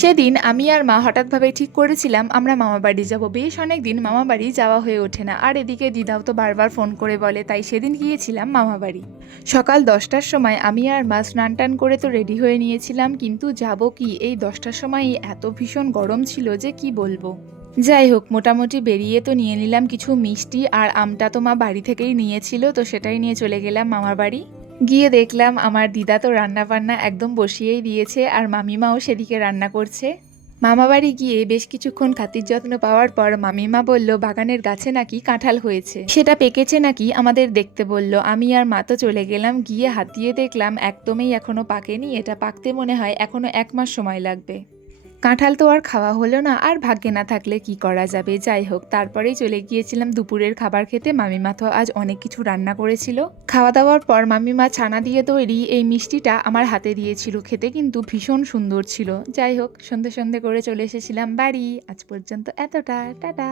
সেদিন আমি আর মা হঠাৎভাবে ঠিক করেছিলাম আমরা মামাবাড়ি যাব। বেশ অনেকদিন মামাবাড়ি যাওয়া হয়ে ওঠে না, আর এদিকে দিদাও তো বারবার ফোন করে বলে, তাই সেদিন গিয়েছিলাম মামাবাড়ি। সকাল 10টার সময় আমি আর মা স্নান টান করে তো রেডি হয়ে নিয়েছিলাম, কিন্তু যাব কি, এই 10টার সময়ই এত ভীষণ গরম ছিল যে কি বলবো। যাই হোক, মোটামুটি বেরিয়ে তো নিয়ে নিলাম কিছু মিষ্টি, আর আমটা তো মা বাড়ি থেকেই নিয়েছিল, তো সেটাই নিয়ে চলে গেলাম মামার বাড়ি। গিয়ে দেখলাম আমার দিদা তো রান্না বান্না একদম বসিয়েই দিয়েছে, আর মামিমাও সেদিকে রান্না করছে। মামাবাড়ি গিয়ে বেশ কিছুক্ষণ খাতির যত্ন পাওয়ার পর মামিমা বলল বাগানের গাছে নাকি কাঁঠাল হয়েছে, সেটা পেকেছে নাকি আমাদের দেখতে বলল। আমি আর মা তো চলে গেলাম, গিয়ে হাত দিয়ে দেখলাম একদমই এখনো পাকেনি, এটা পাকতে মনে হয় এখনো 1 মাস সময় লাগবে। কাঁঠাল তো আর খাওয়া হলো না, আর ভাগ্যে না থাকলে কি করা যাবে। যাই হোক, তারপরেই চলে গিয়েছিলাম দুপুরের খাবার খেতে। মামিমা তো আজ অনেক কিছু রান্না করেছিল। খাওয়া দাওয়ার পর মামিমা ছানা দিয়ে তৈরি এই মিষ্টিটা আমার হাতে দিয়েছিল, খেতে কিন্তু ভীষণ সুন্দর ছিল। যাই হোক, সন্ধে সন্ধে করে চলে এসেছিলাম বাড়ি। আজ পর্যন্ত এতটা, টাটা।